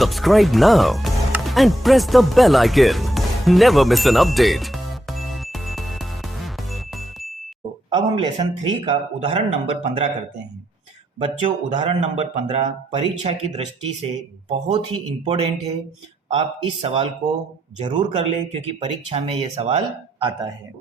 Subscribe now and press the bell icon. Never miss an update. अब हम lesson 3 का उदाहरण नंबर 15 करते हैं। बच्चों, उदाहरण नंबर 15 परीक्षा की दृष्टि से बहुत ही इम्पोर्टेंट है। आप इस सवाल को जरूर कर ले क्योंकि परीक्षा में यह सवाल आता है।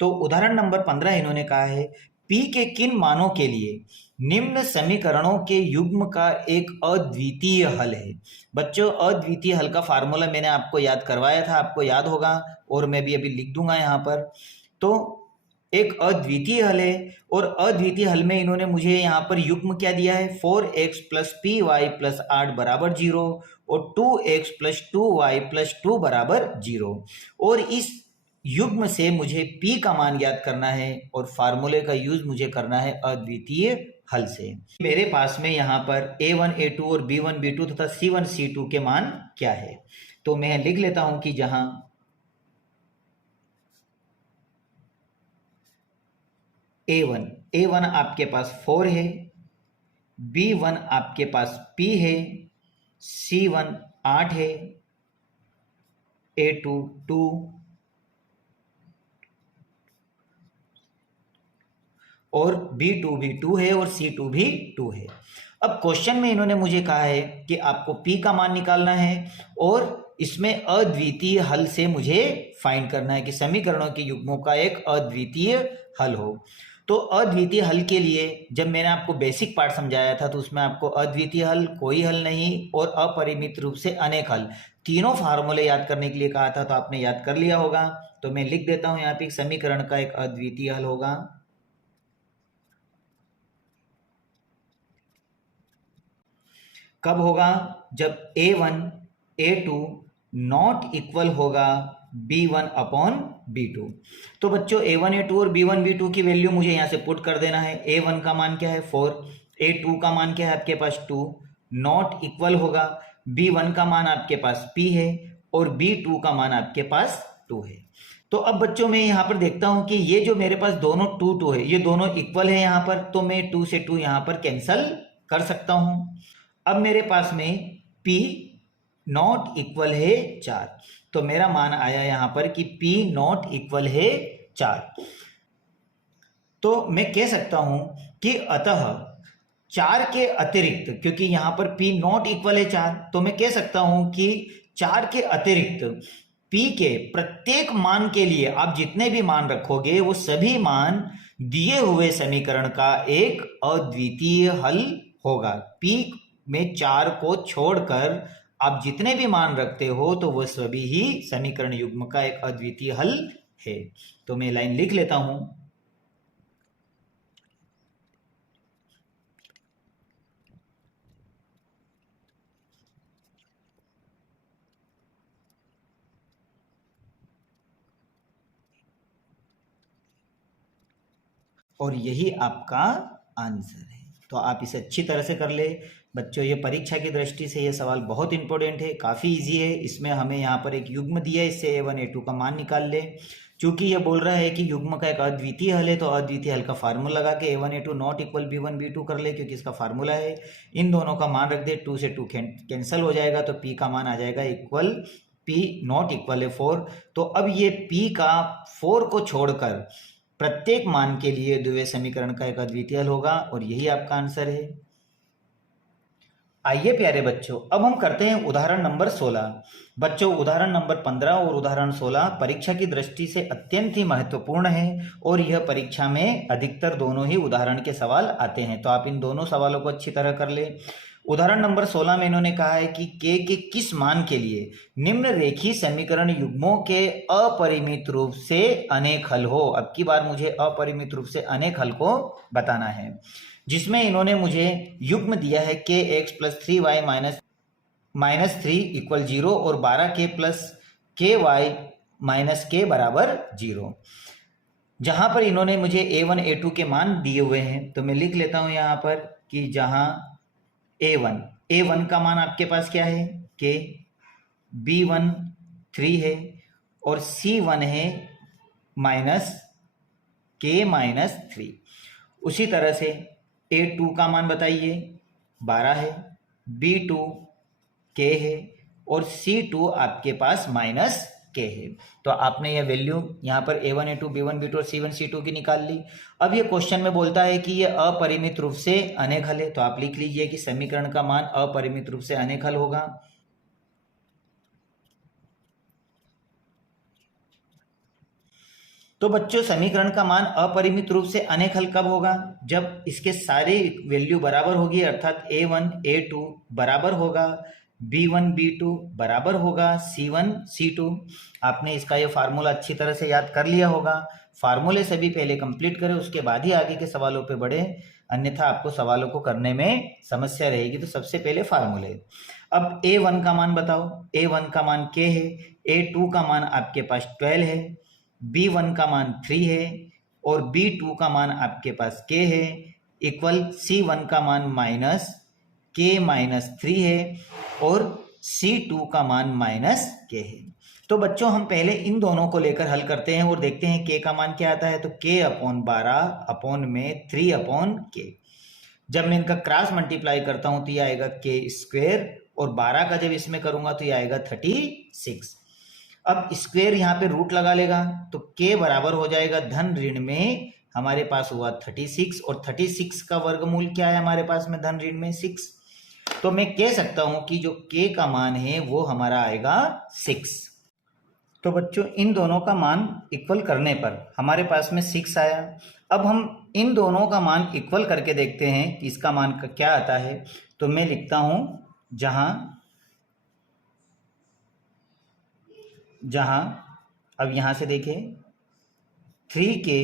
तो उदाहरण नंबर 15 इन्होंने कहा है, P के किन मानों के लिए निम्न समीकरणों के युग्म का एक अद्वितीय हल है। बच्चों, अद्वितीय हल का फार्मूला मैंने आपको याद करवाया था, आपको याद होगा, और मैं भी अभी लिख दूंगा यहाँ पर। तो एक अद्वितीय हल है और अद्वितीय हल में इन्होंने मुझे यहाँ पर युग्म क्या दिया है, 4x plus P Y plus 8 बराबर 0 और 2x प्लस 2y प्लस 2 बराबर 0। और इस युग्म से मुझे p का मान याद करना है और फार्मूले का यूज मुझे करना है अद्वितीय हल से। मेरे पास में यहाँ पर a1 a2 और b1 b2 तथा c1 c2 के मान क्या है। तो मैं लिख लेता हूं कि जहां a1 आपके पास 4 है, b1 आपके पास p है, c1 8 है, a2 2 और b2 भी 2 है और c2 भी 2 है। अब क्वेश्चन में इन्होंने मुझे कहा है कि आपको p का मान निकालना है और इसमें अद्वितीय हल से मुझे फाइंड करना है कि समीकरणों के युग्मों का एक अद्वितीय हल हो। तो अद्वितीय हल के लिए जब मैंने आपको बेसिक पार्ट समझाया था तो उसमें आपको अद्वितीय हल, कोई हल नहीं और अपरिमित रूप से अनेक हल, तीनों फार्मूले याद करने के लिए कहा था, तो आपने याद कर लिया होगा। तो मैं लिख देता हूं यहाँ पे, समीकरण का एक अद्वितीय हल होगा कब होगा, जब a1 a2 नॉट इक्वल होगा b1 अपॉन b2। तो बच्चों, a1 a2 और b1 b2 की वैल्यू मुझे यहां से पुट कर देना है। a1 का मान क्या है 4, a2 का मान क्या है आपके पास 2, नॉट इक्वल होगा b1 का मान आपके पास p है और b2 का मान आपके पास 2 है। तो अब बच्चों मैं यहां पर देखता हूं कि ये जो मेरे पास दोनों 2 2 है, ये दोनों इक्वल है यहां पर, तो मैं 2 से 2 यहां पर कैंसल कर सकता हूं। अब मेरे पास में P नॉट इक्वल है 4, तो मेरा मान आया यहां पर कि P नॉट इक्वल है 4। तो मैं कह सकता हूं कि अतः 4 के अतिरिक्त, क्योंकि यहां पर P नॉट इक्वल है 4, तो मैं कह सकता हूं कि 4 के अतिरिक्त P के प्रत्येक मान के लिए आप जितने भी मान रखोगे वो सभी मान दिए हुए समीकरण का एक अद्वितीय हल होगा। P में 4 को छोड़कर आप जितने भी मान रखते हो तो वह सभी ही समीकरण युग्म का एक अद्वितीय हल है। तो मैं लाइन लिख लेता हूं, और यही आपका आंसर है। तो आप इसे अच्छी तरह से कर ले। बच्चों, ये परीक्षा की दृष्टि से ये सवाल बहुत इंपॉर्टेंट है, काफ़ी इजी है। इसमें हमें यहाँ पर एक युग्म दिया है, इससे a1 a2 का मान निकाल ले। चूंकि ये बोल रहा है कि युग्म का एक अद्वितीय हल है, तो अद्वितीय हल का फार्मूला लगा के a1 a2 not equal b1 b2 कर ले, क्योंकि इसका फार्मूला है। इन दोनों का मान रख दे, 2 से 2 कैंसिल हो जाएगा, तो p का मान आ जाएगा इक्वल, p नॉट इक्वल है 4। तो अब ये p का 4 को छोड़कर प्रत्येक मान के लिए द्वितीय समीकरण का एक अद्वितीय हल होगा और यही आपका आंसर है। आइए प्यारे बच्चों, अब हम करते हैं उदाहरण नंबर 16। बच्चों, उदाहरण नंबर 15 और उदाहरण 16 परीक्षा की दृष्टि से अत्यंत ही महत्वपूर्ण है और यह परीक्षा में अधिकतर दोनों ही उदाहरण के सवाल आते हैं। तो आप इन दोनों सवालों को अच्छी तरह कर ले। उदाहरण नंबर 16 में इन्होंने कहा है कि k के किस मान के लिए निम्न रेखीय समीकरण युग्मों के अपरिमित रूप से अनेक हल हो। अब की बार मुझे अपरिमित रूप से अनेक हल को बताना है, जिसमें इन्होंने मुझे युग्म दिया है kx plus 3y minus 3 equal 0 और 12k plus ky minus k बराबर 0। जहां पर इन्होंने मुझे a1 a2 के मान दिए हुए हैं, तो मैं लिख लेता हूं यहां पर कि जहां a1 का मान आपके पास क्या है k, b1 3 है और c1 है माइनस k माइनस 3। उसी तरह से a2 का मान बताइए 12 है, b2 के है और C2 आपके पास माइनस के है। तो आपने यह वैल्यू यहाँ पर A1 A2 B1 B2 और C1 C2 की निकाल ली। अब ये क्वेश्चन में बोलता है कि ये अपरिमित रूप से अनेक है, तो आप लिख लीजिए कि समीकरण का मान अपरिमित रूप से अनेक होगा। तो बच्चों समीकरण का मान अपरिमित रूप से अनेक हल कब होगा? जब इसके सारे वैल्यू बराबर होगी, अर्थात A1 A2 बराबर होगा, B1 B2 बराबर होगा C1 C2। आपने इसका ये फार्मूला अच्छी तरह से याद कर लिया होगा। फार्मूले सभी पहले कंप्लीट करें, उसके बाद ही आगे के सवालों पे बढ़े, अन्यथा आपको सवालों को करने में समस्या रहेगी। तो सबसे पहले फार्मूले। अब A1 का मान बताओ। A1 का मान K है, A2 का मान आपके पास 12 है, B1 का मान 3 है और B2 का मान आपके पास K है, इक्वल C1 का मान माइनस K माइनस 3 है और C2 का मान माइनस K है। तो बच्चों हम पहले इन दोनों को लेकर हल करते हैं और देखते हैं K का मान क्या आता है। तो K अपॉन 12 अपॉन में 3 अपॉन K। जब मैं इनका क्रॉस मल्टीप्लाई करता हूं तो ये आएगा K स्क्वायर और 12 का जब इसमें करूंगा तो ये आएगा 36। अब स्क्वायर यहाँ पे रूट लगा लेगा तो K बराबर हो जाएगा धन ऋण में हमारे पास हुआ 36 और 36 का वर्गमूल क्या है हमारे पास में धन ऋण में 6। तो मैं कह सकता हूं कि जो K का मान है वो हमारा आएगा 6। तो बच्चों इन दोनों का मान इक्वल करने पर हमारे पास में 6 आया। अब हम इन दोनों का मान इक्वल करके देखते हैं कि इसका मान क्या आता है। तो मैं लिखता हूं जहां अब यहां से देखें 3K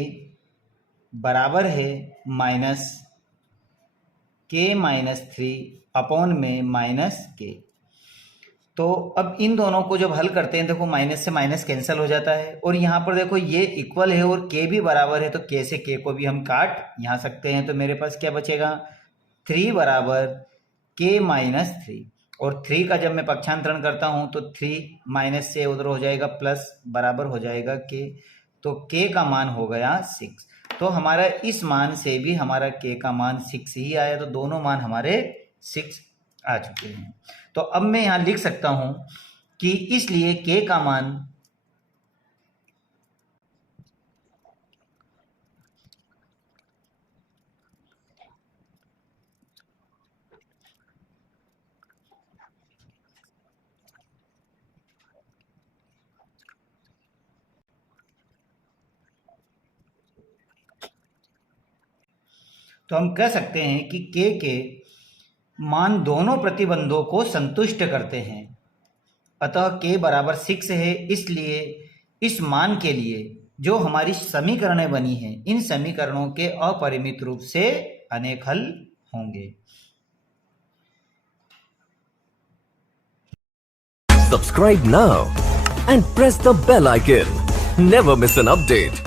बराबर है माइनस K माइनस 3 अपॉन में माइनस K। तो अब इन दोनों को जब हल करते हैं देखो माइनस से माइनस कैंसिल हो जाता है और यहाँ पर देखो ये इक्वल है और K भी बराबर है, तो K से K को भी हम काट यहाँ सकते हैं। तो मेरे पास क्या बचेगा 3 बराबर K माइनस 3 और 3 का जब मैं पक्षांतरण करता हूँ तो 3 माइनस से उधर हो जाएगा प्लस, बराबर हो जाएगा K। तो K का मान हो गया 6। तो हमारा इस मान से भी हमारा K का मान 6 ही आया। तो दोनों मान हमारे 6 आ चुके हैं। तो अब मैं यहाँ लिख सकता हूं कि इसलिए K का मान तो हम कह सकते हैं कि K के मान दोनों प्रतिबंधों को संतुष्ट करते हैं। अतः K बराबर 6 है, इसलिए इस मान के लिए जो हमारी समीकरणें बनी हैं इन समीकरणों के अपरिमित रूप से अनेक हल होंगे। Subscribe now and press the bell icon. Never miss an update.